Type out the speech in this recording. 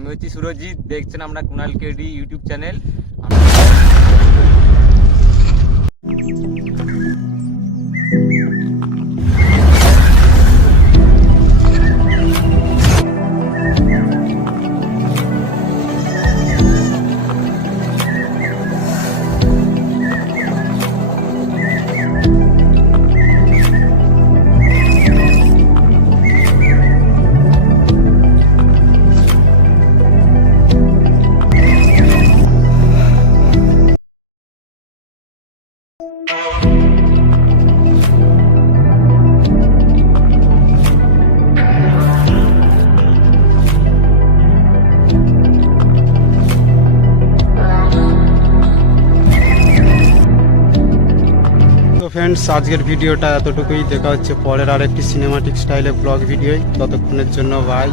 আমি হচ্ছি সুরজিৎ, দেখছেন আমরা কুনাল কেডি ইউটিউব চ্যানেল। তো ফ্রেন্ডস, আজকের ভিডিওটা এতটুকুই। দেখা হচ্ছে পরের আরেকটি সিনেমাটিক স্টাইলে ব্লগ ভিডিও। ততক্ষণের জন্য বাই।